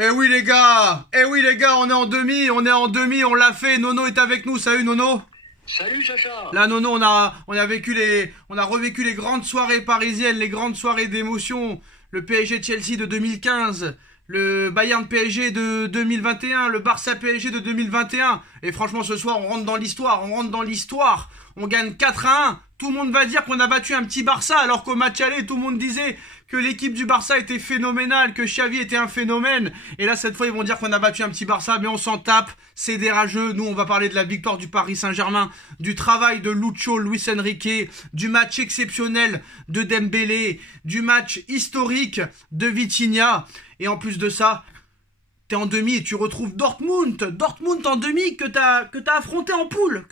Eh oui les gars, on est en demi, on l'a fait, Nono est avec nous, salut Nono. Salut Sacha. Là Nono, on a revécu les grandes soirées parisiennes, les grandes soirées d'émotion, le PSG Chelsea de 2015, le Bayern PSG de 2021, le Barça PSG de 2021. Et franchement ce soir on rentre dans l'histoire, on gagne 4-1. Tout le monde va dire qu'on a battu un petit Barça, alors qu'au match aller, tout le monde disait que l'équipe du Barça était phénoménale, que Xavi était un phénomène. Et là, cette fois, ils vont dire qu'on a battu un petit Barça, mais on s'en tape. C'est des rageux. Nous, on va parler de la victoire du Paris Saint-Germain, du travail de Lucho, Luis Enrique, du match exceptionnel de Dembélé, du match historique de Vitinha. Et en plus de ça, t'es en demi et tu retrouves Dortmund en demi que t'as affronté en poule,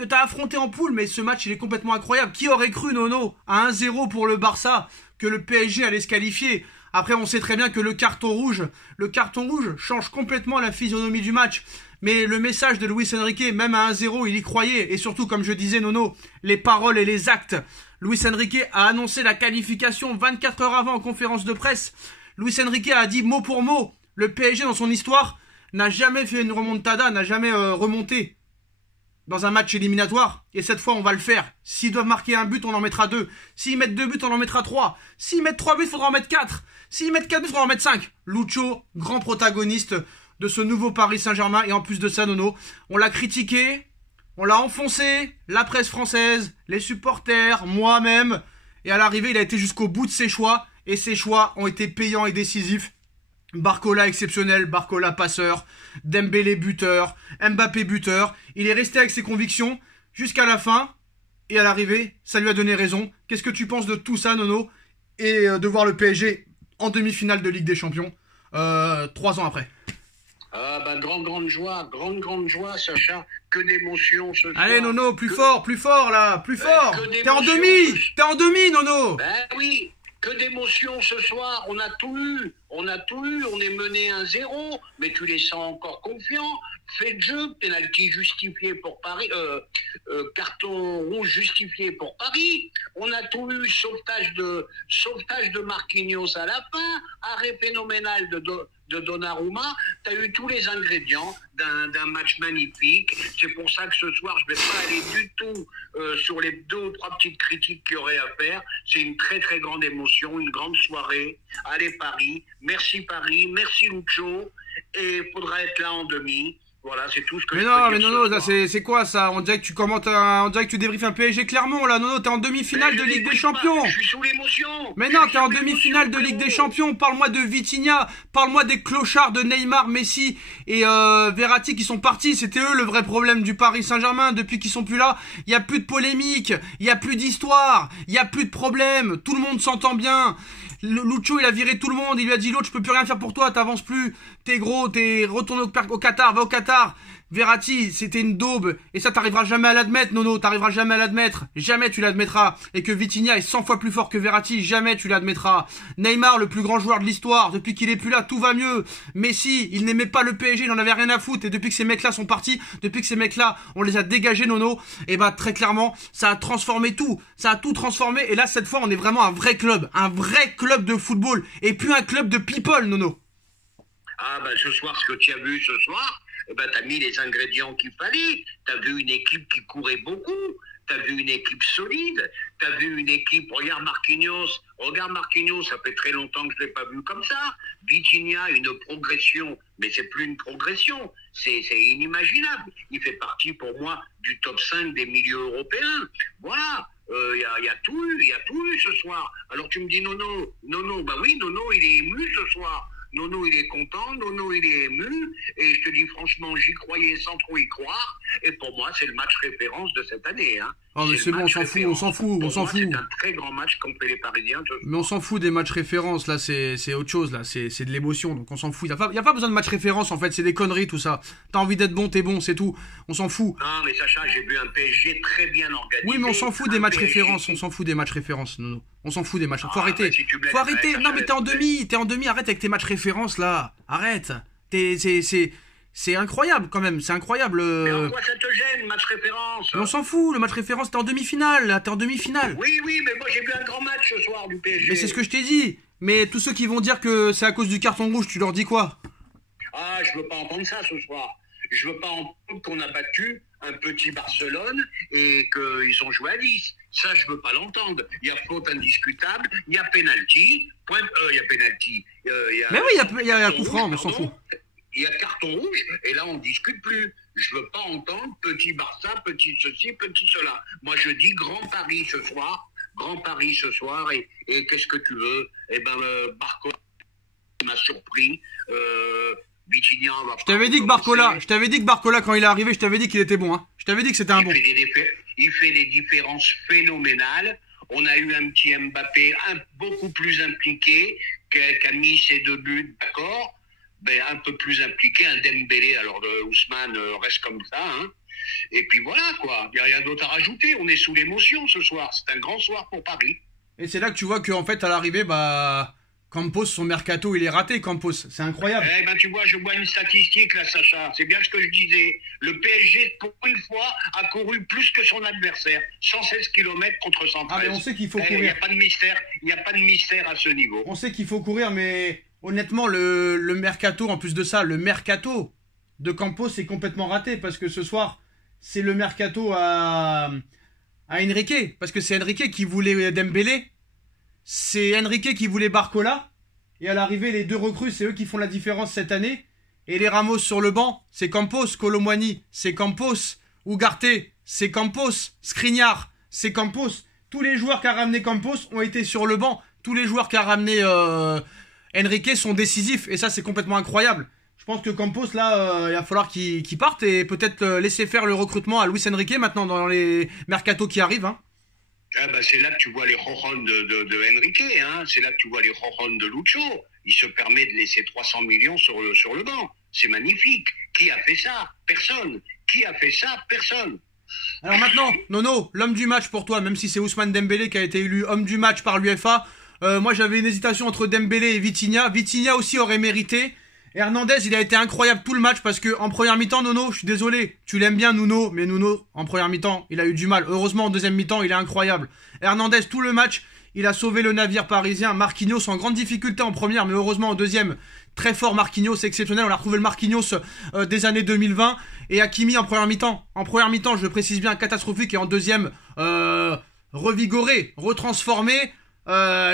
mais ce match il est complètement incroyable. Qui aurait cru, Nono, à 1-0 pour le Barça, que le PSG allait se qualifier? Après on sait très bien que le carton rouge change complètement la physionomie du match. Mais le message de Luis Enrique, même à 1-0, il y croyait. Et surtout, comme je disais, Nono, les paroles et les actes. Luis Enrique a annoncé la qualification 24 heures avant en conférence de presse. Luis Enrique a dit mot pour mot: le PSG, dans son histoire, n'a jamais fait une remontada, n'a jamais remonté dans un match éliminatoire. Et cette fois, on va le faire. S'ils doivent marquer un but, on en mettra 2. S'ils mettent 2 buts, on en mettra 3. S'ils mettent 3 buts, il faudra en mettre 4. S'ils mettent 4 buts, il faudra en mettre 5. Lucho, grand protagoniste de ce nouveau Paris Saint-Germain. Et en plus de ça, Nono, on l'a critiqué, on l'a enfoncé, la presse française, les supporters, moi-même. Et à l'arrivée, il a été jusqu'au bout de ses choix. Et ses choix ont été payants et décisifs. Barcola exceptionnel, Barcola passeur, Dembélé buteur, Mbappé buteur. Il est resté avec ses convictions jusqu'à la fin. Et à l'arrivée, ça lui a donné raison. Qu'est-ce que tu penses de tout ça, Nono? Et de voir le PSG en demi-finale de Ligue des Champions 3 ans après. Ah bah grande joie, Sacha. Que d'émotions ce soir. Allez Nono, plus fort là, plus fort. T'es en demi, Nono. Ben oui. Que d'émotions ce soir, on a tout eu, on est mené 1-0, mais tu les sens encore confiants. Fait de jeu, penalty justifié pour Paris, carton rouge justifié pour Paris. On a tout eu, sauvetage de Marquinhos à la fin, arrêt phénoménal de Donnarumma. Tu as eu tous les ingrédients d'un match magnifique. C'est pour ça que ce soir, je ne vais pas aller du tout sur les 2 ou 3 petites critiques qu'il y aurait à faire. C'est une très très grande émotion, une grande soirée. Allez Paris, merci Lucho, et il faudra être là en demi. Voilà, c'est tout ce que je peux dire. Mais non, là, c'est quoi ça? On dirait que tu commentes, on dirait que tu débriefes un PSG Clermont là. Non, t'es en demi-finale de Ligue des Champions. Je suis sous l'émotion. Mais non, t'es en demi-finale de Ligue des Champions. Parle-moi de Vitinha, parle-moi des clochards de Neymar, Messi et Verratti qui sont partis. C'était eux le vrai problème du Paris Saint-Germain. Depuis qu'ils sont plus là, il y a plus de polémique, il y a plus d'histoire, il y a plus de problème. Tout le monde s'entend bien. Lucho, il a viré tout le monde. Il lui a dit: l'autre, je peux plus rien faire pour toi, t'avances plus, t'es gros, retourne au Qatar, va au Qatar. Verratti, c'était une daube. Et ça, t'arriveras jamais à l'admettre, Nono. T'arriveras jamais à l'admettre. Jamais tu l'admettras. Et que Vitinha est 100 fois plus fort que Verratti, jamais tu l'admettras. Neymar, le plus grand joueur de l'histoire. Depuis qu'il est plus là, tout va mieux. Messi, il n'aimait pas le PSG, il en avait rien à foutre. Et depuis que ces mecs-là sont partis, depuis que ces mecs-là, on les a dégagés, Nono, et bah, très clairement, ça a transformé tout. Ça a tout transformé. Et là, cette fois, on est vraiment un vrai club. Un vrai club de football. Et plus un club de people, Nono. Ah bah ce soir, ce que tu as vu ce soir, eh ben, tu as mis les ingrédients qu'il fallait. Tu as vu une équipe qui courait beaucoup. Tu as vu une équipe solide. Tu as vu une équipe... Regarde Marquinhos, ça fait très longtemps que je ne l'ai pas vu comme ça. Vitinha, une progression, mais c'est plus une progression. C'est inimaginable. Il fait partie pour moi du top 5 des milieux européens. Voilà. Il y a tout eu ce soir. Alors tu me dis Nono, bah oui, Nono il est ému ce soir. Nono, il est content, Nono, il est ému, et je te dis franchement, j'y croyais sans trop y croire, et pour moi, c'est le match référence de cette année. Hein. Oh, mais c'est bon, on s'en fout. C'est un très grand match qu'ont fait les Parisiens. Mais on s'en fout des matchs références, là, c'est autre chose, là, c'est de l'émotion, donc on s'en fout. Il y a pas besoin de match référence, en fait, c'est des conneries, tout ça. T'as envie d'être bon, t'es bon, c'est tout. On s'en fout. Non, mais Sacha, j'ai vu un PSG très bien organisé. Oui, mais on s'en fout des matchs références, Nono. On s'en fout des matchs. Faut arrêter. Bah, Faut arrêter. Non, mais t'es en demi, arrête avec tes matchs références, là. Arrête. C'est incroyable, quand même, c'est incroyable. Mais en quoi ça te gêne, match référence? Mais on s'en fout, le match référence, t'es en demi-finale, là, t'es en demi-finale. Oui, mais moi j'ai vu un grand match ce soir du PSG. Mais c'est ce que je t'ai dit. Mais tous ceux qui vont dire que c'est à cause du carton rouge, tu leur dis quoi? Ah, je veux pas entendre ça ce soir. Je veux pas entendre qu'on a battu un petit Barcelone et qu'ils ont joué à 10. Ça, je veux pas l'entendre. Il y a faute indiscutable, il y a penalty, il y a penalty. Mais oui, il y a un coup franc, on s'en fout. Il y a carton rouge, et là, on ne discute plus. Je veux pas entendre petit Barça, petit ceci, petit cela. Moi, je dis grand Paris ce soir, et qu'est-ce que tu veux? Eh ben, Barcola m'a surpris. Vitinha, je t'avais dit que Barcola, quand il est arrivé, je t'avais dit qu'il était bon. Hein. Je t'avais dit que c'était un bon. Il fait des différences phénoménales. On a eu un petit Mbappé beaucoup plus impliqué, qui a mis ses 2 buts, d'accord, ben, un peu plus impliqué, un Dembélé, alors Ousmane reste comme ça, hein. Et puis voilà, quoi, il n'y a rien d'autre à rajouter, on est sous l'émotion ce soir, c'est un grand soir pour Paris. Et c'est là que tu vois qu'en fait, à l'arrivée, Campos, son mercato, il est raté, Campos, c'est incroyable. Eh ben tu vois, je vois une statistique là, Sacha, c'est bien ce que je disais. Le PSG, pour une fois, a couru plus que son adversaire, 116 km contre 113. Ah mais on sait qu'il faut courir. Il n'y a pas de mystère à ce niveau. On sait qu'il faut courir, mais honnêtement, le mercato, en plus de ça, le mercato de Campos est complètement raté, parce que ce soir, c'est le mercato à Enrique, parce que c'est Enrique qui voulait Dembélé, c'est Enrique qui voulait Barcola, et à l'arrivée, les 2 recrues, c'est eux qui font la différence cette année, et les Ramos sur le banc, c'est Campos, Colomwani, c'est Campos, Ugarte, c'est Campos, Skriniar, c'est Campos. Tous les joueurs qu'a ramené Campos ont été sur le banc, tous les joueurs qu'a ramené Enrique sont décisifs, et ça, c'est complètement incroyable. Je pense que Campos, là, il va falloir qu'il parte, et peut-être laisser faire le recrutement à Luis Enrique, maintenant, dans les mercatos qui arrivent, hein. Ah bah c'est là que tu vois les rojones de Enrique, hein. C'est là que tu vois les rojones de Lucho. Il se permet de laisser 300 millions sur le banc. C'est magnifique. Qui a fait ça? Personne. Qui a fait ça? Personne. Alors maintenant, Nono, l'homme du match pour toi, même si c'est Ousmane Dembélé qui a été élu homme du match par l'UEFA, moi j'avais une hésitation entre Dembélé et Vitinha. Vitinha aussi aurait mérité. Hernandez, il a été incroyable tout le match parce que en première mi-temps, Nono, je suis désolé, tu l'aimes bien Nuno, mais Nuno, en première mi-temps, il a eu du mal. Heureusement, en deuxième mi-temps, il est incroyable. Hernandez, tout le match, il a sauvé le navire parisien. Marquinhos en grande difficulté en première, mais heureusement en deuxième, très fort Marquinhos, c'est exceptionnel. On a retrouvé le Marquinhos des années 2020. Et Hakimi en première mi-temps. En première mi-temps, je précise bien, catastrophique. Et en deuxième, revigoré, retransformé.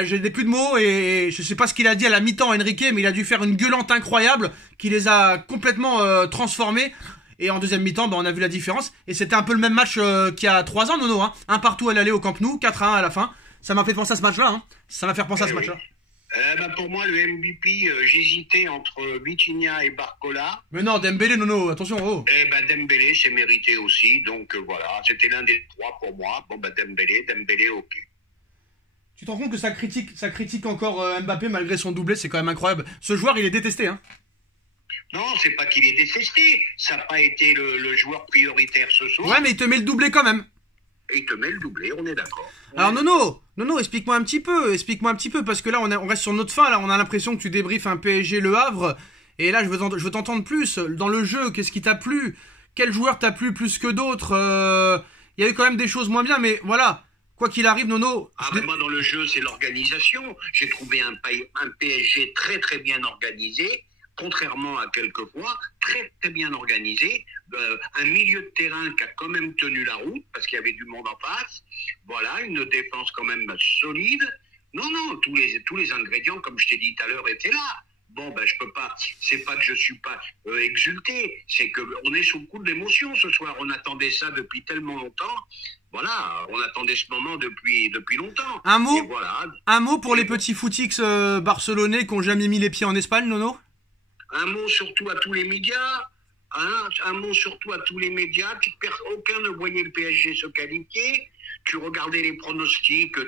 J'ai plus de mots et je sais pas ce qu'il a dit à la mi-temps Enrique, mais il a dû faire une gueulante incroyable qui les a complètement transformés. Et en deuxième mi-temps, on a vu la différence. Et c'était un peu le même match qu'il y a 3 ans, Nono. Hein. Un partout à l'aller au Camp Nou, 4-1 à la fin. Ça m'a fait penser à ce match-là. Hein. Ça m'a fait penser à ce match-là. Pour moi, le MVP, j'hésitais entre Vitinha et Barcola. Mais non, Dembélé, Nono, attention. Oh. Dembélé, c'est mérité aussi. Donc voilà, c'était l'un des 3 pour moi. Bon, Dembélé, ok. Tu te rends compte que ça critique encore Mbappé malgré son doublé, c'est quand même incroyable. Ce joueur, il est détesté, hein. Non, c'est pas qu'il est détesté. Ça n'a pas été le joueur prioritaire ce soir. Ouais, mais il te met le doublé quand même. Et il te met le doublé, on est d'accord. Alors Nono, explique-moi un petit peu, parce que là, on reste sur notre fin, là, on a l'impression que tu débriefes un PSG Le Havre, et là, je veux t'entendre plus. Dans le jeu, qu'est-ce qui t'a plu? Quel joueur t'a plu plus que d'autres? Il y a eu quand même des choses moins bien, mais voilà. Quoi qu'il arrive, Nono... Moi, dans le jeu, c'est l'organisation. J'ai trouvé un PSG très, très bien organisé, contrairement à quelques fois, très, très bien organisé. Un milieu de terrain qui a quand même tenu la route, parce qu'il y avait du monde en face. Voilà, une défense quand même solide. Non, tous les ingrédients, comme je t'ai dit tout à l'heure, étaient là. Bon, je peux pas, c'est pas que je suis pas exulté, c'est que on est sous le coup de l'émotion ce soir. On attendait ça depuis tellement longtemps. Voilà, on attendait ce moment depuis longtemps. Un mot pour les petits footix barcelonais qui n'ont jamais mis les pieds en Espagne, Nono? Un mot surtout à tous les médias. Un mot surtout à tous les médias. Aucun ne voyait le PSG se qualifier. Tu regardais les pronostics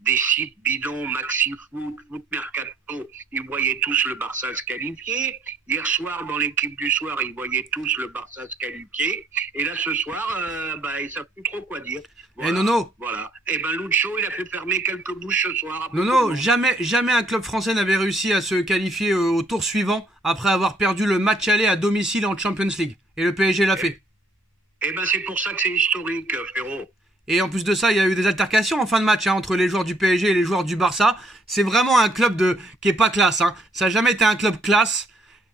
des sites bidons, Maxi Foot, Foot Mercato, ils voyaient tous le Barça se qualifier. Hier soir, dans l'équipe du soir, ils voyaient tous le Barça se qualifier. Et là, ce soir, ils savent plus trop quoi dire. Voilà, Nono. Voilà. Lucho, il a fait fermer quelques bouches ce soir. Nono, jamais un club français n'avait réussi à se qualifier au tour suivant après avoir perdu le match aller à domicile en Champions League. Et le PSG l'a fait. C'est pour ça que c'est historique, frérot. Et en plus de ça, il y a eu des altercations en fin de match entre les joueurs du PSG et les joueurs du Barça. C'est vraiment un club qui est pas classe. Hein. Ça n'a jamais été un club classe.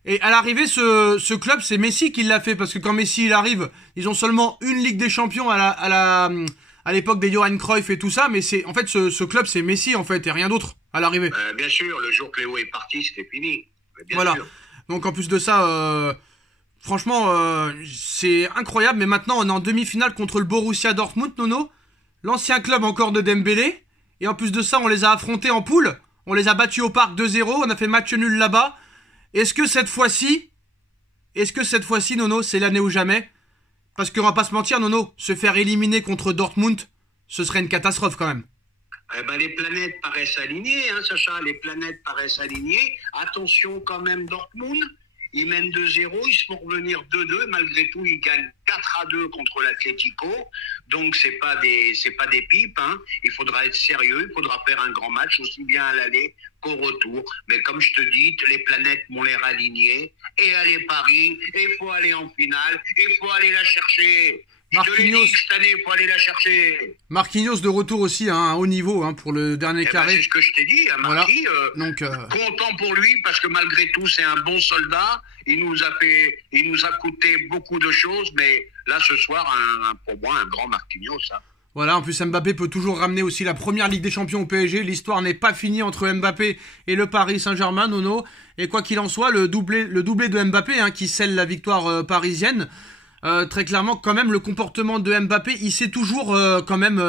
Et à l'arrivée, ce club, c'est Messi qui l'a fait, parce que quand Messi il arrive, ils ont seulement une Ligue des Champions à l'époque des Johan Cruyff et tout ça, mais c'est en fait ce club c'est Messi en fait et rien d'autre à l'arrivée. Bien sûr, le jour que Léo est parti, c'était fini. Bien Voilà. sûr. Donc en plus de ça, franchement, c'est incroyable. Mais maintenant, on est en demi-finale contre le Borussia Dortmund, Nono, l'ancien club encore de Dembélé. Et en plus de ça, on les a affrontés en poule. On les a battus au parc 2-0. On a fait match nul là-bas. Est-ce que cette fois-ci, Nono, c'est l'année ou jamais? Parce qu'on va pas se mentir, Nono, se faire éliminer contre Dortmund, ce serait une catastrophe quand même. Eh ben, les planètes paraissent alignées, hein, Sacha, les planètes paraissent alignées. Attention quand même, Dortmund, ils mènent 2-0, ils se font revenir 2-2, malgré tout, ils gagnent 4-2 contre l'Atlético. Donc, c'est pas des pipes, hein. Il faudra être sérieux, il faudra faire un grand match, aussi bien à l'aller qu'au retour. Mais comme je te dis, les planètes m'ont l'air alignées. Et allez Paris, et il faut aller en finale, et il faut aller la chercher. Marquinhos, cette année, il faut aller la chercher. Marquinhos de retour aussi à un haut niveau pour le dernier carré. C'est ce que je t'ai dit, hein, Marquis. Voilà. Donc, content pour lui parce que malgré tout, c'est un bon soldat. Il nous a coûté beaucoup de choses, mais là, ce soir, pour moi, un grand Marquinhos. Hein. Voilà, en plus Mbappé peut toujours ramener aussi la première Ligue des Champions au PSG. L'histoire n'est pas finie entre Mbappé et le Paris Saint-Germain, Nono. Et quoi qu'il en soit, le doublé de Mbappé qui scelle la victoire parisienne. Très clairement, quand même, le comportement de Mbappé, il sait toujours quand même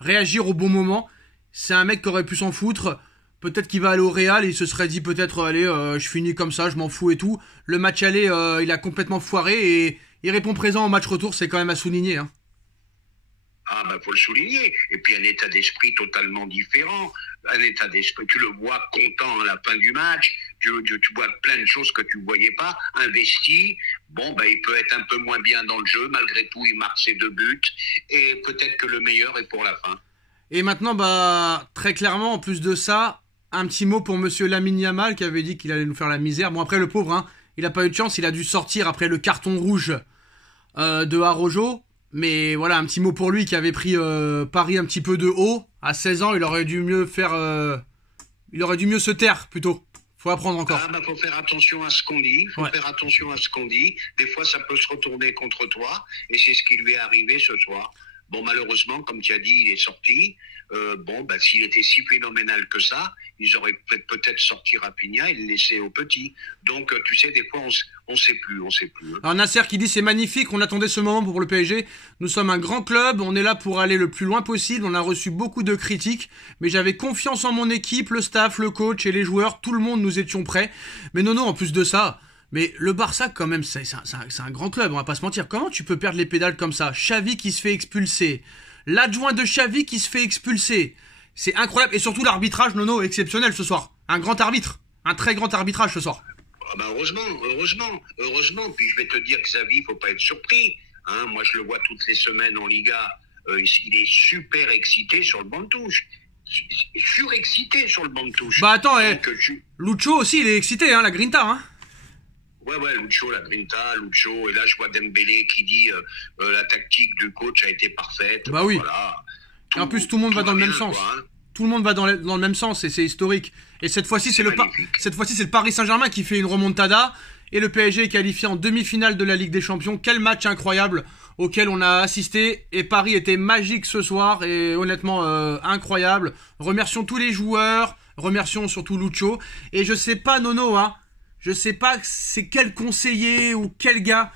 réagir au bon moment. C'est un mec qui aurait pu s'en foutre. Peut-être qu'il va aller au Real et il se serait dit peut-être, allez, je finis comme ça, je m'en fous et tout. Le match aller, il a complètement foiré et il répond présent au match retour, c'est quand même à souligner. Hein. Ah ben faut le souligner. Et puis un état d'esprit totalement différent. Un état d'esprit, tu le vois content à la fin du match, tu vois plein de choses que tu ne voyais pas, investi. Bon, ben il peut être un peu moins bien dans le jeu, malgré tout il marque ses 2 buts. Et peut-être que le meilleur est pour la fin. Et maintenant, très clairement, en plus de ça, un petit mot pour monsieur Lamine Yamal qui avait dit qu'il allait nous faire la misère. Bon après le pauvre, il n'a pas eu de chance, il a dû sortir après le carton rouge de Araujo. Mais voilà, un petit mot pour lui qui avait pris Paris un petit peu de haut. À 16 ans, il aurait dû mieux se taire plutôt. Faut apprendre encore. Faut faire attention à ce qu'on dit. Faire attention à ce qu'on dit. Des fois, ça peut se retourner contre toi. Et c'est ce qui lui est arrivé ce soir. Bon, malheureusement, comme tu as dit, il est sorti. S'il était si phénoménal que ça, ils auraient peut-être sorti Rafinha et le laissé au petit. Donc, tu sais, des fois, on sait plus. Hein. Alors Nasser qui dit c'est magnifique, on attendait ce moment pour le PSG. Nous sommes un grand club, on est là pour aller le plus loin possible. On a reçu beaucoup de critiques, mais j'avais confiance en mon équipe, le staff, le coach et les joueurs. Tout le monde, nous étions prêts. Mais non, en plus de ça... Mais le Barça, quand même, c'est un grand club, on va pas se mentir. Comment tu peux perdre les pédales comme ça? Xavi qui se fait expulser. L'adjoint de Xavi qui se fait expulser. C'est incroyable. Et surtout l'arbitrage, Nono, exceptionnel ce soir. Un grand arbitre. Un très grand arbitrage ce soir. Heureusement. Puis je vais te dire que Xavi, faut pas être surpris. Hein, moi, je le vois toutes les semaines en Liga. Il est super excité sur le banc de touche. Surexcité sur le banc de touche. Attends, Lucho aussi, il est excité, la Grinta, Ouais, Lucho, la Grinta, Lucho, et là je vois Dembélé qui dit la tactique du coach a été parfaite. Oui. Voilà. Et en plus tout le monde va dans le même sens. Tout le monde va dans le même sens et c'est historique. Et cette fois-ci c'est le Paris Saint-Germain qui fait une remontada et le PSG est qualifié en demi-finale de la Ligue des Champions. Quel match incroyable auquel on a assisté et Paris était magique ce soir et honnêtement incroyable. Remercions tous les joueurs, remercions surtout Lucho et je sais pas Nono je sais pas c'est quel conseiller ou quel gars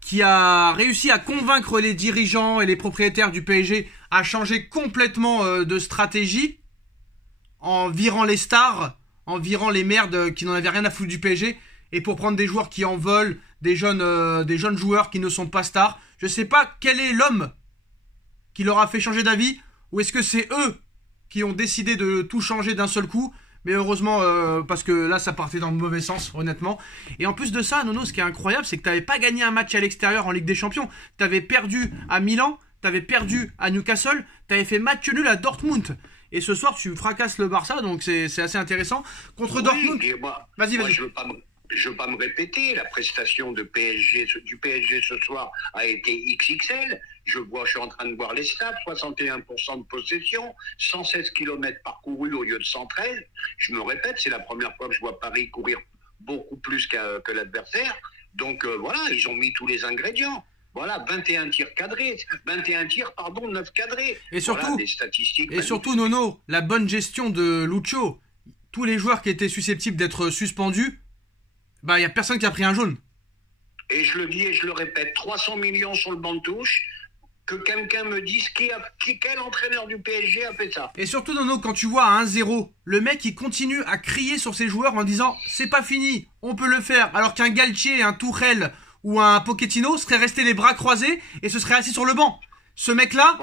qui a réussi à convaincre les dirigeants et les propriétaires du PSG à changer complètement de stratégie en virant les stars, en virant les merdes qui n'en avaient rien à foutre du PSG et pour prendre des joueurs qui en veulent, des jeunes joueurs qui ne sont pas stars. Je sais pas quel est l'homme qui leur a fait changer d'avis ou est-ce que c'est eux qui ont décidé de tout changer d'un seul coup. Mais heureusement, parce que là, ça partait dans le mauvais sens, honnêtement. Et en plus de ça, Nono, ce qui est incroyable, c'est que tu n'avais pas gagné un match à l'extérieur en Ligue des Champions. Tu avais perdu à Milan, tu avais perdu à Newcastle, tu avais fait match nul à Dortmund. Et ce soir, tu fracasses le Barça, donc c'est assez intéressant. Contre Dortmund... Vas-y. Je veux pas me répéter, la prestation du PSG ce soir a été XXL. Je suis en train de voir les stats, 61% de possession, 116 km parcourus au lieu de 113. Je me répète, c'est la première fois que je vois Paris courir beaucoup plus que l'adversaire. Donc voilà, ils ont mis tous les ingrédients. Voilà, 21 tirs cadrés, 21 tirs, pardon, 9 cadrés. Et surtout, voilà, des statistiques Nono, la bonne gestion de Lucho. Tous les joueurs qui étaient susceptibles d'être suspendus, bah, il n'y a personne qui a pris un jaune. Et je le dis et je le répète, 300 millions sur le banc de touche, que quelqu'un me dise quel entraîneur du PSG a fait ça. Et surtout, Nono, quand tu vois à 1-0, le mec il continue à crier sur ses joueurs en disant c'est pas fini, on peut le faire. Alors qu'un Galtier, un Tourelle ou un Pochettino serait resté les bras croisés et se serait assis sur le banc. Ce mec-là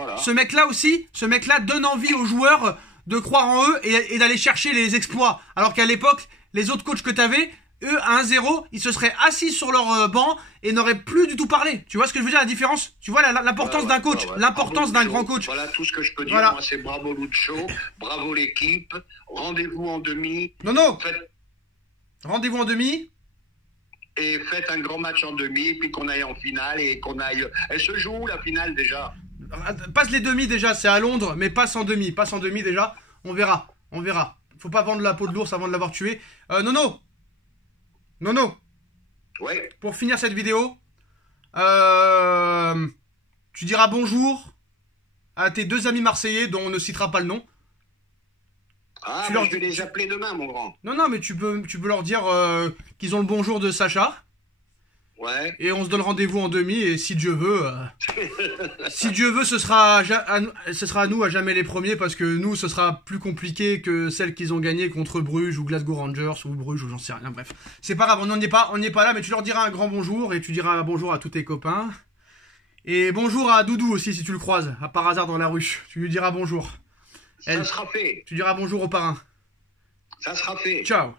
donne envie aux joueurs de croire en eux et d'aller chercher les exploits. Alors qu'à l'époque, les autres coachs que t'avais, eux, à 1-0, ils se seraient assis sur leur banc et n'auraient plus du tout parlé. Tu vois ce que je veux dire, la différence? Tu vois l'importance d'un coach, l'importance d'un grand coach. Voilà tout ce que je peux dire. Voilà. Moi, c'est bravo Lucho, bravo l'équipe, rendez-vous en demi. Non. Rendez-vous en demi. Et faites un grand match en demi, puis qu'on aille en finale et qu'on aille... Elle se joue où, la finale, déjà? Passe les demi, déjà, c'est à Londres, mais passe en demi déjà. On verra. Faut pas vendre la peau de l'ours avant de l'avoir tué. Nono. Ouais. Pour finir cette vidéo, tu diras bonjour à tes 2 amis marseillais dont on ne citera pas le nom. Ah, je vais les appeler demain, mon grand. Non, mais tu peux leur dire qu'ils ont le bonjour de Sacha. Ouais. Et on se donne rendez-vous en demi et si Dieu veut, ce sera à nous à jamais les premiers parce que nous, ce sera plus compliqué que celles qu'ils ont gagnées contre Bruges ou Glasgow Rangers ou Bruges ou j'en sais rien. Bref, c'est pas grave, on n'y est pas là, mais tu leur diras un grand bonjour et tu diras bonjour à tous tes copains. Et bonjour à Doudou aussi si tu le croises, par hasard dans la rue. Tu lui diras bonjour. Ça sera fait. Tu diras bonjour au parrain. Ça sera fait. Ciao.